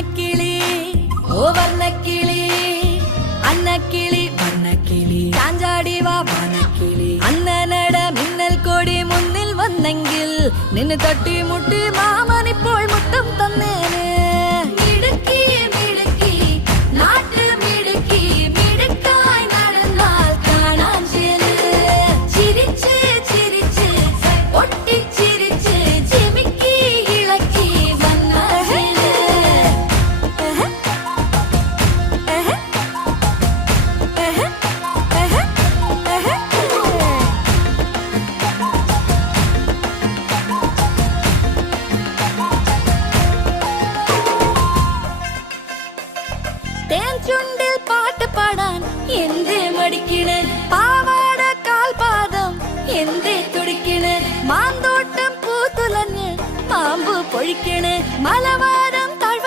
അന്നക്കിളി ഓ വർണ്ണക്കിളി അന്നക്കിളി വർണ്ണക്കിളി ചാഞ്ചാടി വാ വാനക്കിളി അന്നനട മിന്നൽ കൊടി മുന്നിൽ വന്നെങ്കിൽ നിന്നെ തട്ടി മുട്ടി മാമനിപ്പോൾ മുത്തം തന്നേനെ മിടുക്കി മിടുക്കി നാട്ടു മിടുക്കി മിടുക്കായി നടന്നാൽ കാണാൻ ചേല് ചിരിച്ച് ചിരിച്ച് ഒട്ടിച്ചിരിച്ച് ചിമിക്കി ഇളക്കി വന്ന തേൻ ചുണ്ടിൽ പാട്ട് പാടാൻ എന്തേ മടിക്കണ് പാവാട കാൽപാദം എന്തേ തുടിക്കണ് മാന്തോട്ടം പൂത്തുലഞ്ഞ് പാമ്പ് പൊഴിക്കണ് മലവാര